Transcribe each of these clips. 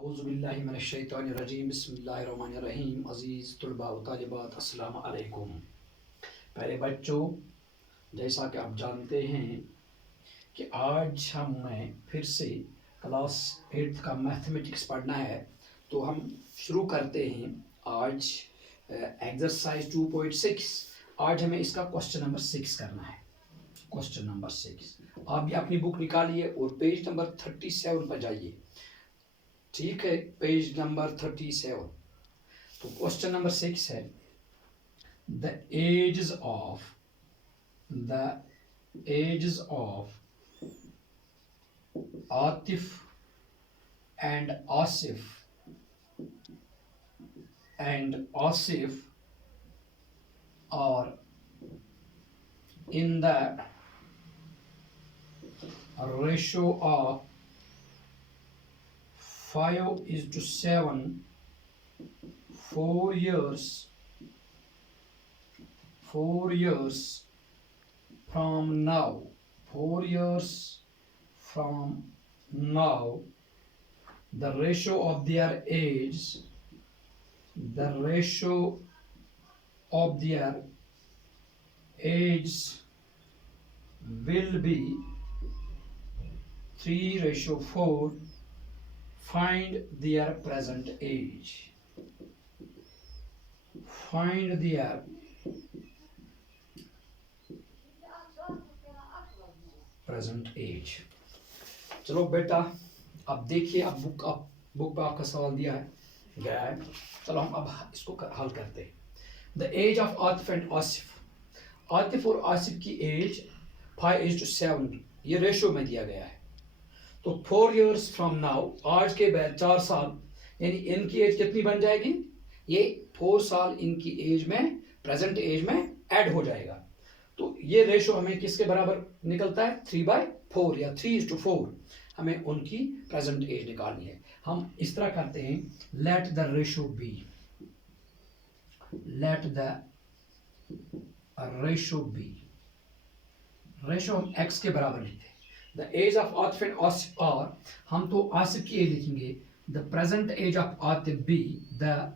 औज़ुबिल्लाहिमिनश्शैतानिर्रजीम बिस्मिल्लाहिर्रहमानिर्रहीम। अज़ीज़ तुलबा व तालिबात, अस्सलामु अलैकुम। पहले बच्चों, जैसा कि आप जानते हैं कि आज हमें फिर से क्लास 8 का मैथमेटिक्स पढ़ना है, तो हम शुरू करते हैं आज एक्सरसाइज 2.6। आज हमें इसका क्वेश्चन नंबर 6 करना है। क्वेश्चन नंबर 6 आप भी अपनी बुक निकालिए और पेज नंबर 37 पर जाइए। ठीक है, पेज नंबर 37। तो क्वेश्चन नंबर 6 है, the ages of Atif and Asif are in the ratio of 5:7, 4 years from now. 4 years from now, the ratio of their age will be 3:4. Find their present age. Find their present age. चलो बेटा, अब देखिए, अब book पे आपका सवाल दिया है गया है। चलो हम अब इसको हल करते हैं। The age of Atif and Asif. Atif और आसिफ की एज 5:7 ये रेशो में दिया गया है। तो 4 years फ्रॉम नाउ, आज के बाद 4 साल, यानी इनकी एज कितनी बन जाएगी? ये 4 साल इनकी एज में, प्रेजेंट एज में ऐड हो जाएगा। तो ये रेशो हमें किसके बराबर निकलता है? 3/4 या 3:4 हमें उनकी प्रेजेंट एज निकालनी है। हम इस तरह करते हैं, let the ratio be, ratio हम x के बराबर लिखते हैं। The age of Atif and Asif are, हम तो आसिफ की एज लिखेंगे, the present age of Atif be, the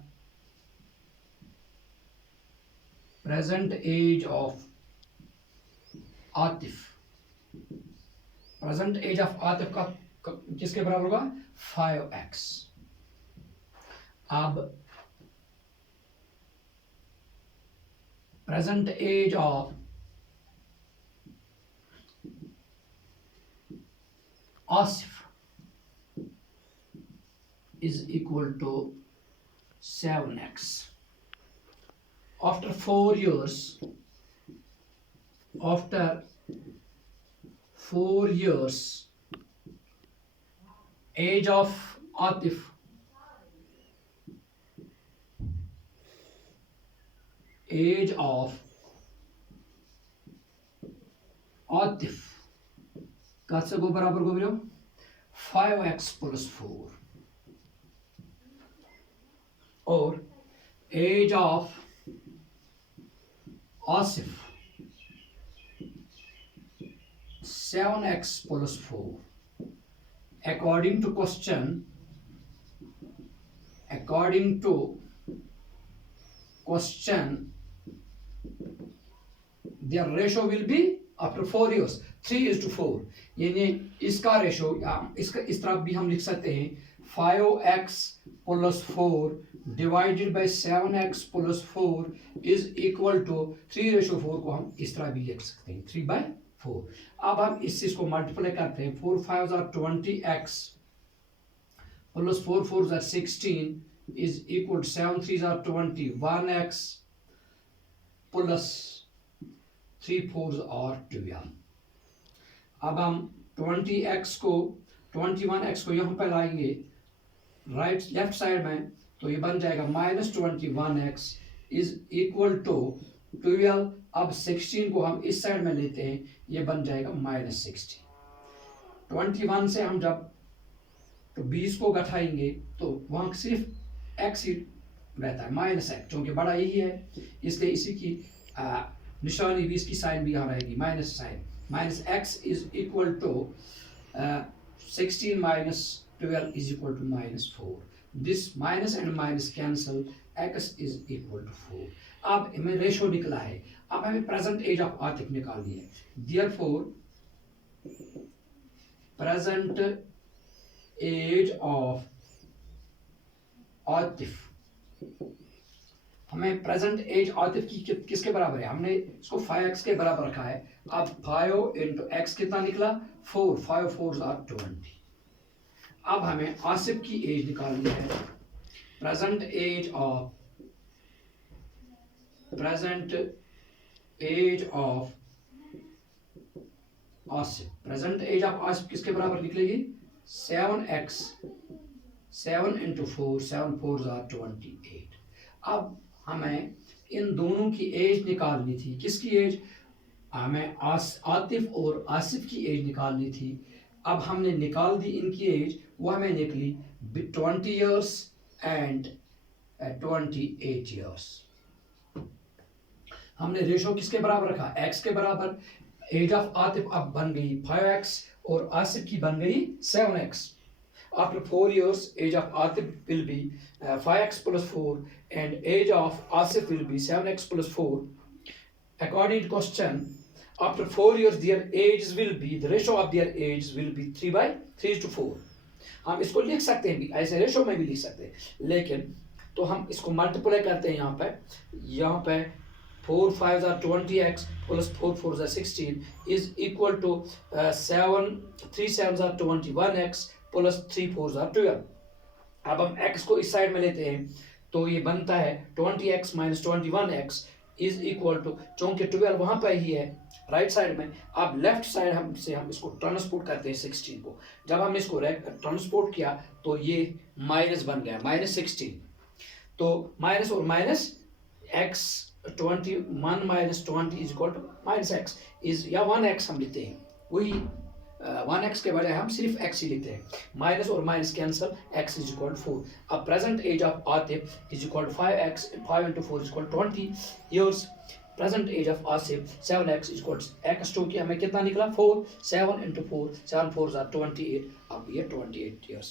present age of Atif, present age of Atif का किसके बराबर होगा? 5x। अब present age of Asif is equal to 7x. After 4 years, age of Atif कैसे को बराबर को मिलो? 5x + 4। और as of Asif 7x + 4। according to question their ratio will be after 4 years 3:4। यानी इसका रेशो, इसका इस तरह भी हम लिख सकते हैं, 5x + 4 divided by 7x + 4 is equal to 3:4 को हम इस तरह भी लिख सकते हैं, 3/4। अब हम इस चीज को मल्टीप्लाई करते हैं, 4 5 are 20x + 4 4 are 16 is equal to 7 3 are 21x plus 3 4 are 12। अब हम 20x को 21x को यहाँ पे लाएंगे लेफ्ट साइड में, तो ये बन जाएगा -21x इज इक्वल टू 12। अब 16 को हम इस साइड में लेते हैं, ये बन जाएगा -60। 21 से हम जब तो 20 को घटाएंगे तो वहां सिर्फ x ही रहता है, -x, क्योंकि बड़ा यही है, इसलिए इसी की निशानी 20 की साइन भी यहाँ रहेगी, minus sign. -x is equal to 16 - 12 is equal to minus 4. This minus and minus cancel, x is equal to 4. अब हमें रेशो निकला है, अब हमें प्रेजेंट एज ऑफ आतिफ निकालनी है. Therefore present age of Atif, हमें प्रेजेंट एज आतिफ की किसके बराबर है, हमने इसको 5x के बराबर रखा है. अब 5 इंटू एक्स कितना निकला, 4. 5 4 आर 20. अब हमें आसिफ की एज निकालनी है. Present age of Asif, present age of Asif किसके बराबर निकलेगी, 7x. 7 into 4, 7 4 are 28. अब हमें इन दोनों की एज निकालनी थी. किसकी एज, हमें आतिफ और आसिफ की एज निकालनी थी. अब हमने निकाल दी इनकी एज, वो हमें निकली 20 years एंड 28 years. हमने रेशो किसके बराबर रखा, x के बराबर. एज ऑफ आतिफ अब बन गई 5x और आसिफ की बन गई 7x. After 4 years, age of Atif will be 5x plus 4 and age of Asif will be 7x plus 4. According to question, after 4 years their ages will be, the ratio of their ages will be 3/4. हम इसको लिख सकते हैं भी, ऐसे ratio में भी लिख सकते हैं, लेकिन तो हम इसको मल्टीप्लाई करते हैं यहाँ पे 4 5 are 20x plus 4 4 are 16 is equal to 3 7 are 21x plus 3 4 are 12. अब हम x को इस साइड में लेते हैं तो ये बनता है 20x minus 21x is equal to, चूंकि 12 वहां पर ही है राइट साइड में. अब लेफ्ट साइड हम इसको ट्रांसपोर्ट करते हैं 16 को. जब हमने इसको ट्रांसपोर्ट किया तो ये माइनस बन गया, माइनस 16. तो माइनस और minus x 21 minus 20 is equal to minus x is, या 1x हम लिखते हैं, वही 1x के बजाय हम सिर्फ x ही लिखते हैं. माइनस और minus cancel, x is equal to 4. अब present age of Atif is equal to 5x. 5 into 4 is equal to 20 years. Present age of Asif 7x is equal to x two की हमें कितना निकला 4. 7 इंटू 4, 7 4 आर 28. अब ये 28 years.